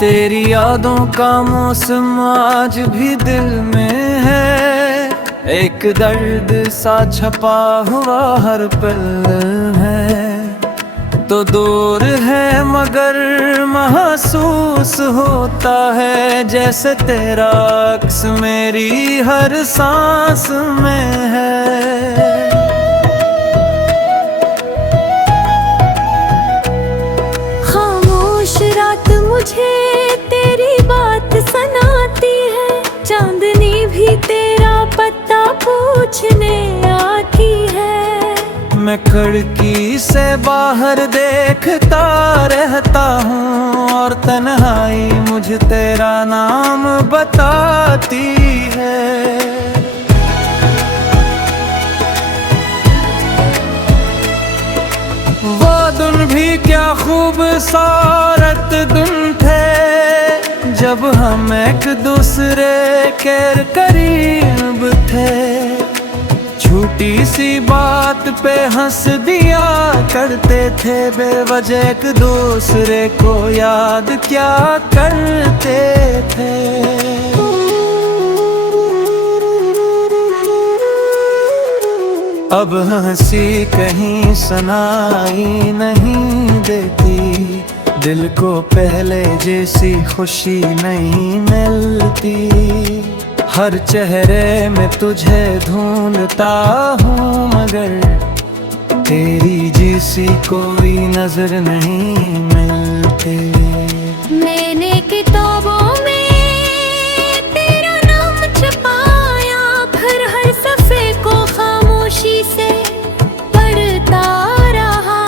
तेरी यादों का मौसम आज भी दिल में है, एक दर्द सा छपा हुआ हर पल है। तो दूर है मगर महसूस होता है, जैसे तेरा अक्स मेरी हर सांस में है। खामोश रात मुझे तेरी बात सुनाती है, चांदनी भी तेरा पता पूछने आती है। मैं खिड़की से बाहर देखता रहता हूँ और तन्हाई मुझे तेरा नाम बताती है। वो दिन भी क्या खूबसूरत दिन थे, जब हम एक दूसरे के करीब थे। छोटी सी बात पे हंस दिया करते थे, बेवजह एक दूसरे को याद क्या करते थे। अब हंसी कहीं सुनाई नहीं देती, दिल को पहले जैसी खुशी नहीं मिलती। हर चेहरे में तुझे ढूंढता हूँ मगर तेरी जैसी कोई नजर नहीं मिलती। मैंने किताबों में तेरा नाम छपाया, फिर हर सफ़े को खामोशी से पढ़ता रहा।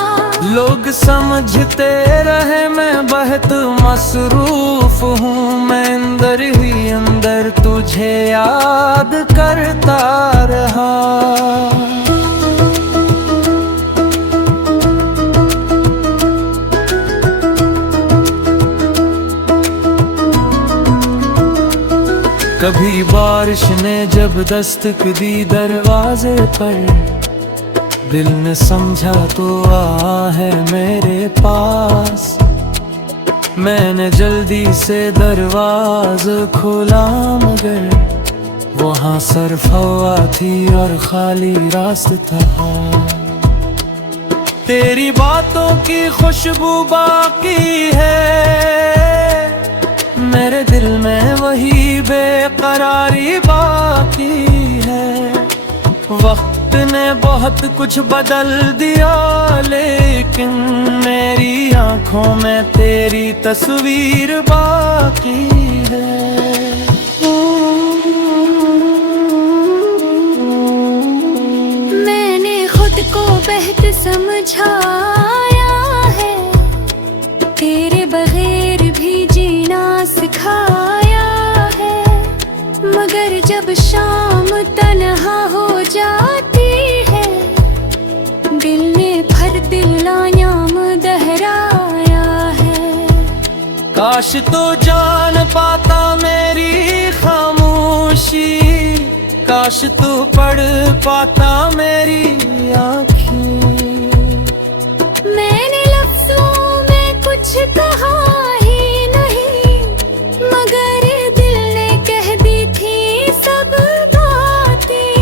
लोग समझते रहे मैं बहुत मसरूफ हूँ, मैं अंदर ही अंदर तुझे याद करता रहा। कभी बारिश ने जब दस्तक दी दरवाजे पर, दिल ने समझा तो आ है मेरे पास। मैंने जल्दी से दरवाज़ा खोला मगर वहाँ सिर्फ हवा थी और खाली रास्ता था। तेरी बातों की खुशबू बाकी है, मेरे दिल में वही बेकरारी बाकी है। वक्त ने बहुत कुछ बदल दिया, लेकिन मेरी आंखों में तेरी तस्वीर बाकी है। मैंने खुद को बेहतर समझाया है, तेरे बगैर भी जीना सिखाया है। मगर जब शाम तन्हा हो जाती है, दिल ने फिर दिलायाम दहराया है। काश तो जान पाता मेरी खामोशी, काश तू पढ़ पाता मेरी आँखें। मैंने लफ्जों में कुछ कहा ही नहीं, मगर दिल ने कह दी थी सब बातें।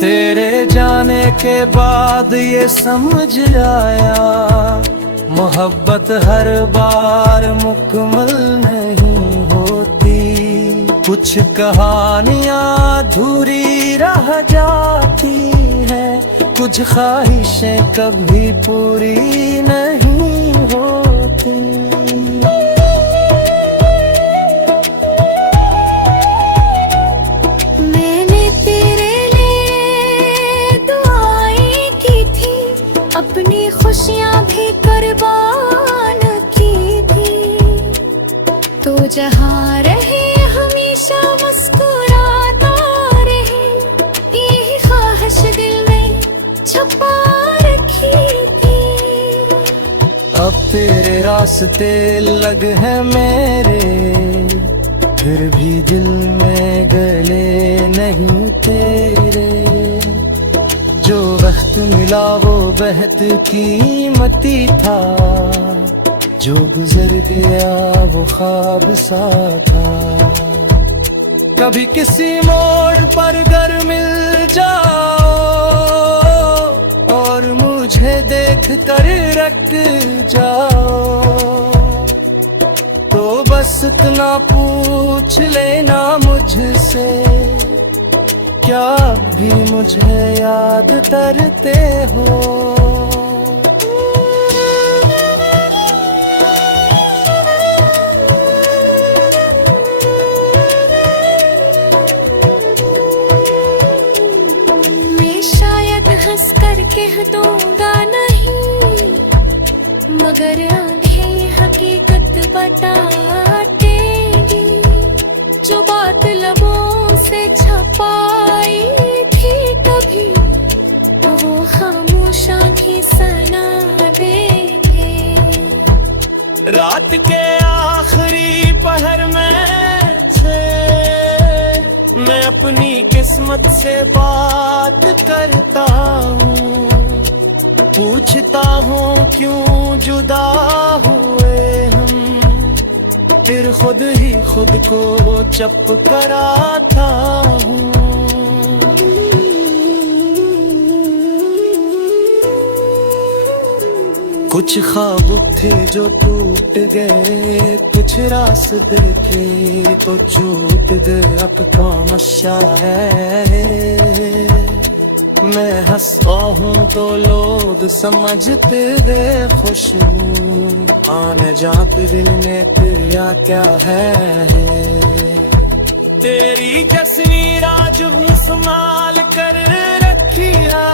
तेरे जाने के बाद ये समझ आया, मोहब्बत हर बार मुकम्मल नहीं होती। कुछ कहानियाँ अधूरी रह जाती हैं, कुछ ख्वाहिशें कभी पूरी नहीं होती। मैंने तेरे लिए दुआएं की थी, अपनी खुशियाँ भी कुर्बान की थी। तो जहाँ रहे हमेशा मुस्कुराता रहे, यही ख्वाहिश दिल में छुपा रखी थी। अब तेरे रास्ते लग हैं मेरे, फिर भी दिल में गले नहीं तेरे। जो वक्त मिला वो बेहद कीमती था, जो गुजर गया वो ख्वाब सा था। कभी किसी मोड़ पर अगर मिल जाओ और मुझे देख कर रट जाओ, तो बस इतना पूछ लेना मुझसे, क्या भी मुझे याद करते हो। मैं शायद हंस कर कह दूंगा नहीं, मगर आंखें हकीकत बता देंगी। जो बात लबों से छपाई थी कभी, वो खामोश आंखें सुना देंगे। रात के आखिरी पहर में थे, मैं अपनी किस्मत से बात करता हूँ, पूछता हूँ क्यों जुदा हुए हम, फिर खुद ही खुद को चप कराता हूँ। कुछ ख्वाब थे जो टूट गए, कुछ रास्ते थे तो छूट गए, अब कौन शायर। मैं हंसता हूँ तो लोग समझते गए खुश हूँ, आने जाते दिल में तेरा क्या है। तेरी जस्नी राज संभाल कर रखी है,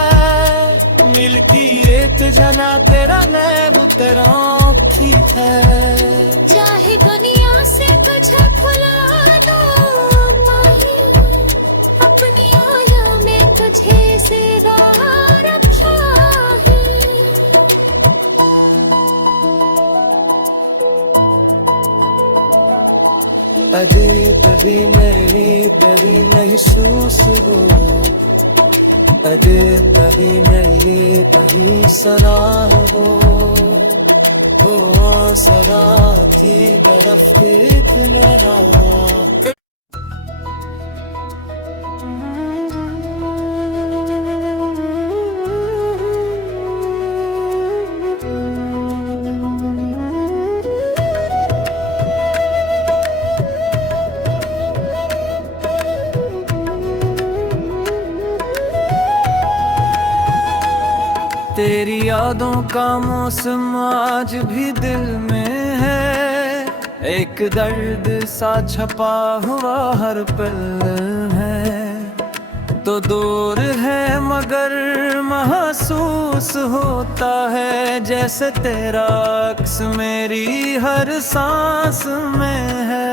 मिलती रेत जना तेरा नैब तेरी है। चाहे दुनिया से तुझे खुला दो माही, अपनी आया में तुझे सिरा रखा है। अजे तभी मेरी तेरी महसूस हो, अजे तभी मेरी तेरी सना हो, सरा थी तरफ एक मेरा। तेरी यादों का मौसम आज भी दिल में है, एक दर्द सा छपा हुआ हर पल है। तो दूर है मगर महसूस होता है, जैसे तेरा अक्स मेरी हर सांस में है।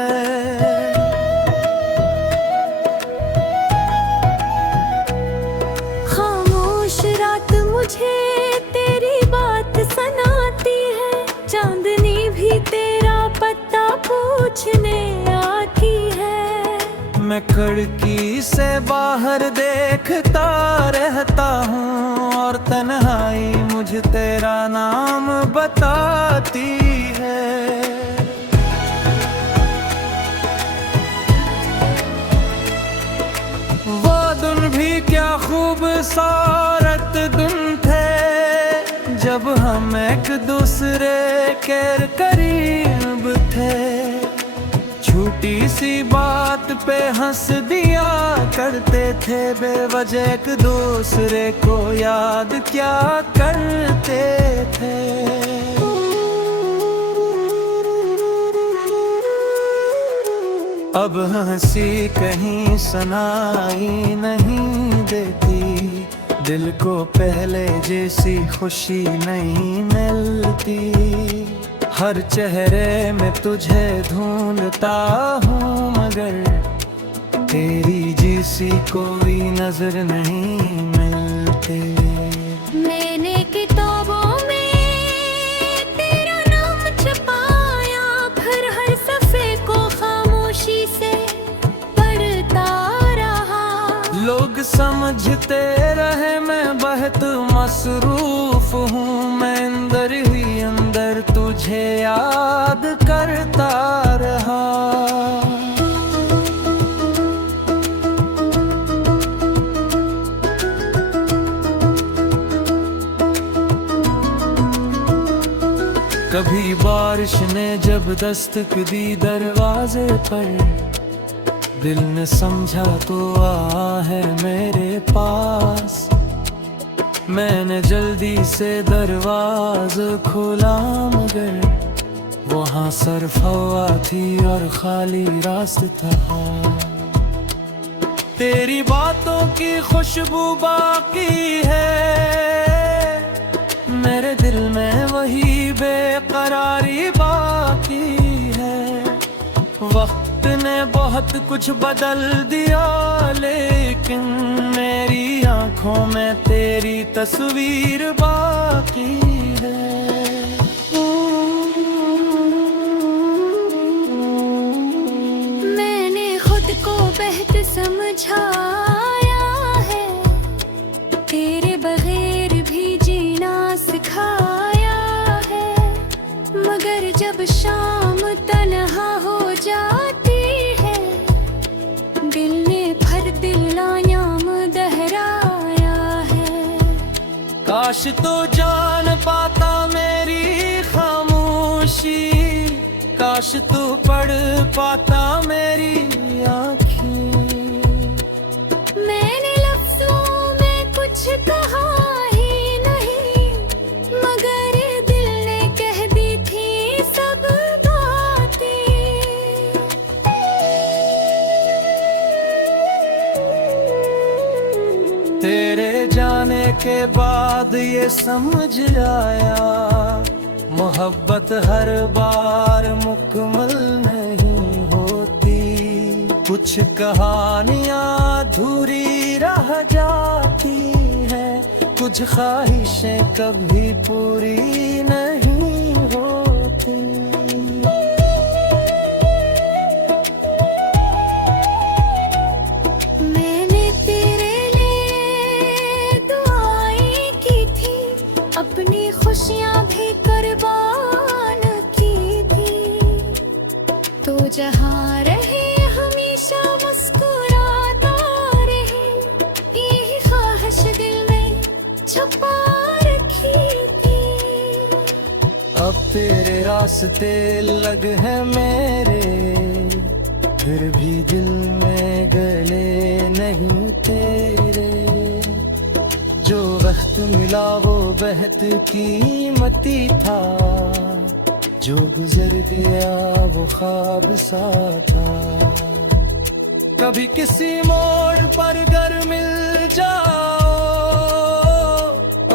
खामोश रात मुझे तेरी बात सुनाती है, चांदनी भी तेरा पता पूछने आती है। मैं खिड़की से बाहर देखता रहता हूँ, और तन्हाई मुझे तेरा नाम बताती है। वो दिन भी क्या खूबसूरत दिन थे, जब हम एक दूसरे के करीब थे। छोटी सी बात पे हंस दिया करते थे, बेवजह एक दूसरे को याद क्या करते थे। अब हंसी कहीं सुनाई नहीं देती, दिल को पहले जैसी खुशी नहीं मिलती। हर चेहरे में तुझे ढूंढता हूँ, मगर तेरी जैसी कोई नजर नहीं मिलती। मैंने किताबों में तेरा नाम छपाया, फिर हर सफ़े को खामोशी से पढ़ता रहा। लोग समझते रहे मैं बह बेहद मसरूफ हूँ मैं, अंदर ही अंदर तुझे याद करता रहा। कभी बारिश ने जब दस्तक दी दरवाजे पर, दिल ने समझा तो आ है मेरे पास। मैंने जल्दी से दरवाज़ा खोला मगर वहाँ सर्फ हवा थी और खाली रास्ता था। तेरी बातों की खुशबू बाकी है, मेरे दिल में वही बेकरारी बाकी है। वक्त ने बहुत कुछ बदल दिया, लेकिन मेरी आंखों में तेरी तस्वीर बाकी है। मैंने खुद को बेहद समझाया है, तेरे बगैर भी जीना सिखाया है। मगर जब शाम तन्हा हो जाती है, दिल ने भर दिल आयाम दोहराया है। काश तो जान पाता मेरी खामोशी, काश तू पढ़ पाता मेरी आँखें। मैंने लफ्जों में कुछ कहा ही नहीं, मगर दिल ने कह दी थी सब बातें। तेरे जाने के बाद ये समझ आया, मोहब्बत हर बार मुकम्मल नहीं होती। कुछ कहानियाँ अधूरी रह जाती हैं, कुछ ख्वाहिशें कभी पूरी नहीं होती। मैंने तेरे लिए दुआएं की थी, अपनी खुशियाँ भी कुर्बान की थी। तो जहाँ रहे हमेशा मुस्कुराता रहे, यही ख्वाहिश दिल में छुपा रखी थी। अब तेरे रास्ते लग हैं मेरे, फिर भी दिल में गले नहीं तेरे। जो वक्त मिला वो बेहद कीमती था, जो गुजर गया वो ख्वाब सा था। कभी किसी मोड़ पर घर मिल जाओ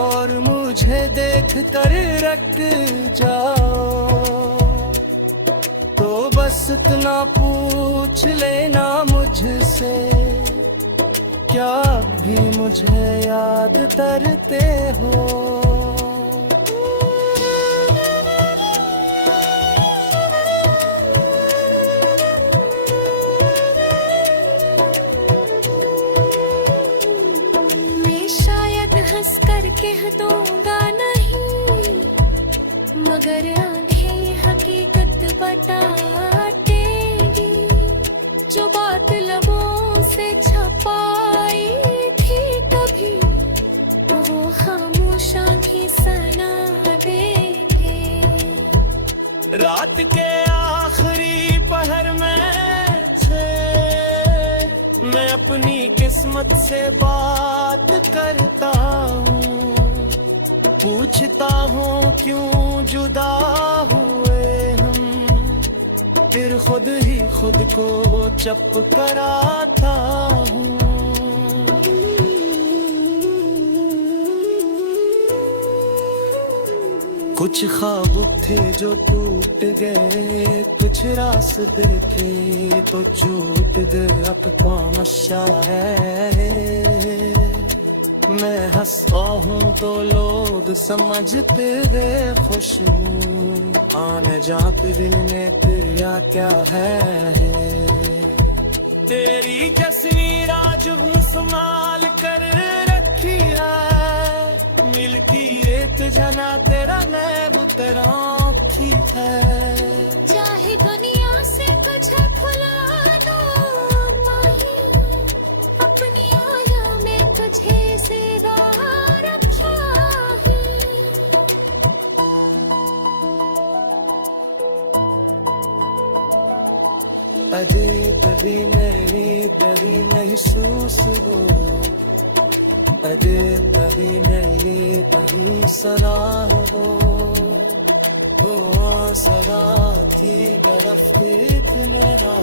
और मुझे देख कर रख जाओ, तो बस इतना पूछ लेना मुझसे, क्या भी मुझे याद करते हो। मैं शायद हंस कर कह दूंगा नहीं, मगर आंखें हकीकत बताएगी। जो बात लबों से छुपाई थी कभी, वो खामोश आंखें सुना देंगे। रात के आखिरी पहर में थे, मैं अपनी किस्मत से बात करता हूँ। पूछता हूँ क्यों जुदा हुए हम, फिर खुद ही खुद को चुप कराता हूँ। कुछ ख्वाब थे जो टूट गए, कुछ रास्ते थे तो छूट गए, अब कौन सा है। मैं हंसता हूँ तो लोग समझते हैं खुश हूँ, आने जाते दिल ने तेरा क्या है। तेरी तस्वीर आज भी संभाल कर रखी है, समझना तेरा नैब तेरा औखी है। चाहे दुनिया से तुझे भुला दो माही, अपनी आया में तुझे ज्यादा रखा है। अजे कभी मेरी तेरी महसूस हो, अजे कभी मेरी तेरी सलाह हो सरा थी तरफ मेरा।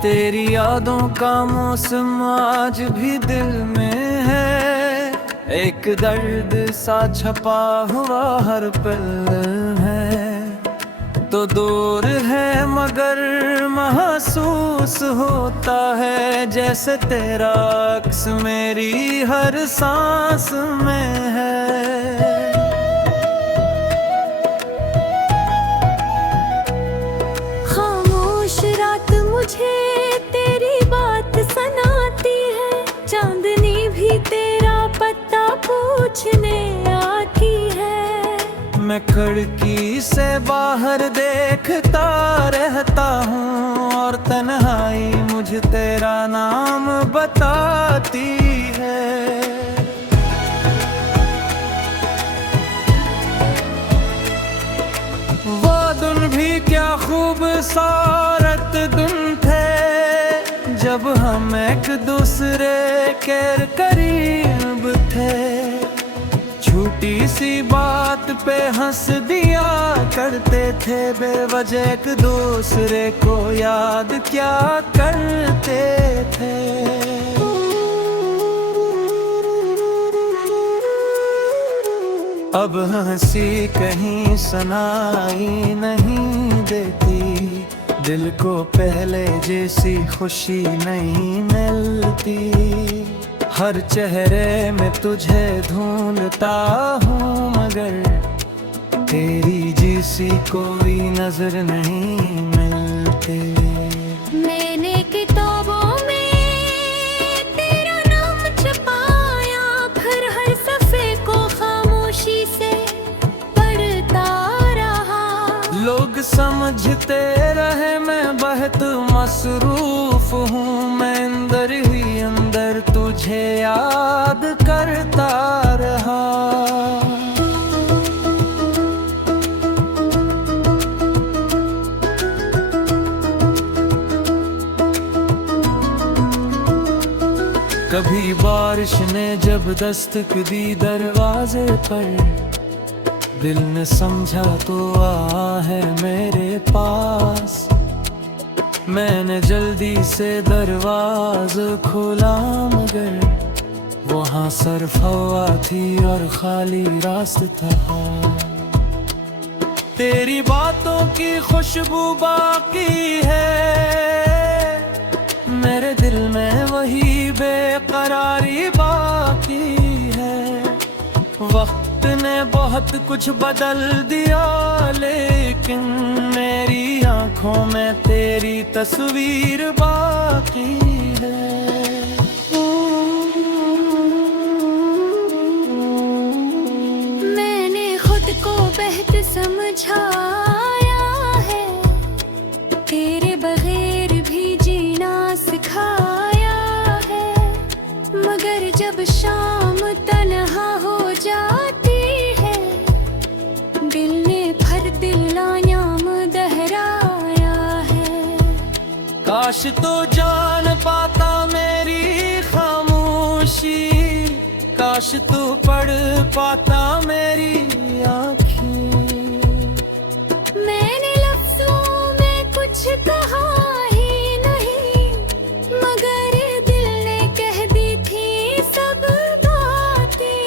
तेरी यादों का मौसम आज भी दिल में है, एक दर्द सा छपा हुआ हर पल है। तो दूर है मगर महसूस होता है, जैसे तेरा अक्स मेरी हर सांस में है। खामोश रात मुझे तेरी बात सुनाती है, चांदनी भी तेरा पता पूछने आती है। मैं खिड़की से बाहर देखता रहता हूँ और तन्हाई मुझे तेरा नाम बताती है। वो दिन भी क्या खूबसूरत दिन थे, जब हम एक दूसरे के करीब थे। छोटी सी बात पे हंस दिया करते थे, बेवजह एक दूसरे को याद क्या करते थे। अब हंसी कहीं सुनाई नहीं देती, दिल को पहले जैसी खुशी नहीं मिलती। हर चेहरे में तुझे ढूंढता हूँ मगर तेरी जैसी कोई नजर नहीं मिलती। मैंने किताबों में तेरा नाम छपाया, फिर हर सफ़े को खामोशी से पढ़ता रहा। लोग समझते रहे मैं बहुत मसरूफ हूँ, मैं अंदर ही अंदर तुझे याद करता रहा। कभी बारिश ने जब दस्तक दी दरवाजे पर, दिल ने समझा तो आ है मेरे पास। मैंने जल्दी से दरवाज़ा खोला मगर वहाँ सिर्फ हवा थी और खाली रास्ता था। तेरी बातों की खुशबू बाकी है, मेरे दिल में वही बेकरारी बाकी है। वक्त ने बहुत कुछ बदल दिया, लेकिन मेरी आंखों में तेरी तस्वीर बाकी है। मैंने खुद को बेहतर समझाया है, तेरे बगैर भी जीना सिखाया है। मगर जब शाम तन्हा हो जाती है, दिल ने फिर दिलायाम दहराया है। काश तो जान पाता मेरी खामोशी, काश तू पढ़ पाता मेरी आँखें। मैंने लफ्जों में कुछ कहा ही नहीं, मगर दिल ने कह दी थी सब बातें।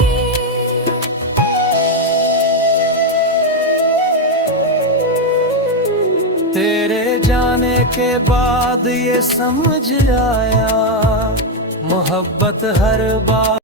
तेरे जाने के बाद ये समझ आया, मोहब्बत हर बार